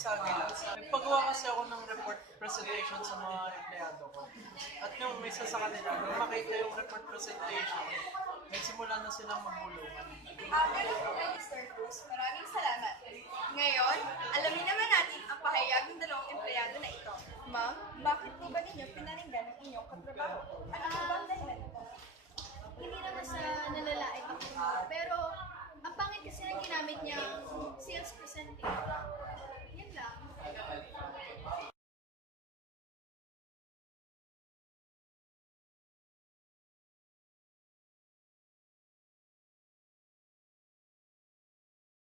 sa kanila. Nagpagawa kasi ako ng report presentation sa mga empleyado ko. At yung isa sa kanila, nung makita yung report presentation, nagsimula na silang magbulungan. Ganun po kayo, Mr. Cruz. Maraming salamat. Ngayon, alamin naman natin ang pahayag ng dalawang empleyado na ito. Ma'am, bakit po ba ninyo pinaringgan ang inyong katrabaho? Ano po ba ang dahilan nito? Hindi naman sa nalalait ako, pero ang pangit kasi na ginamit niya sales presentation. Yan lang.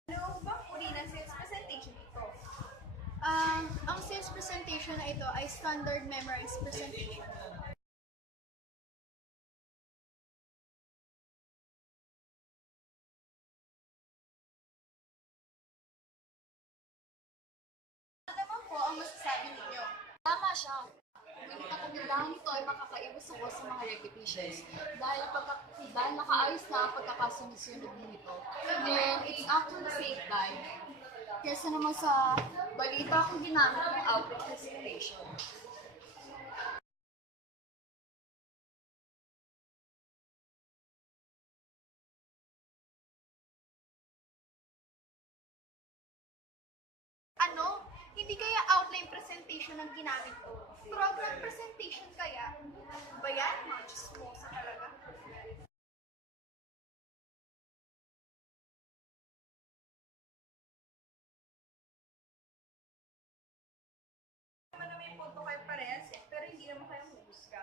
Ano bang uri ng sales presentation ito? Ang sales presentation na ito ay standard memorized presentation. Ano naman po ang masasabi ninyo? Tama siya. Ngunit ang kagandahan nito ay makakaiwas ako sa mga repetitions dahil nakaayos na ang pagkakasunod-sunod nito. And it's actually safe time. Kesa naman sa balita kung ginamit ng output presentation. Ano? Hindi kaya outline presentation ang ginamit ko? Program presentation kaya? Ba yan? Mga chismosa talaga. Naman na may punto kayo parehas pero hindi naman kayo huhusga.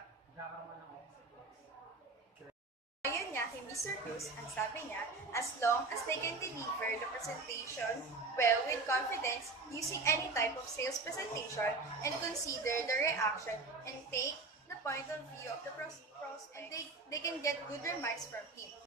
Ayon niya kay Mr. Cruz, ang sabi niya, as long as they can deliver the presentation well with confidence using any type of sales presentation and consider the reaction and take the point of view of the prospect, and they can get good remarks from him.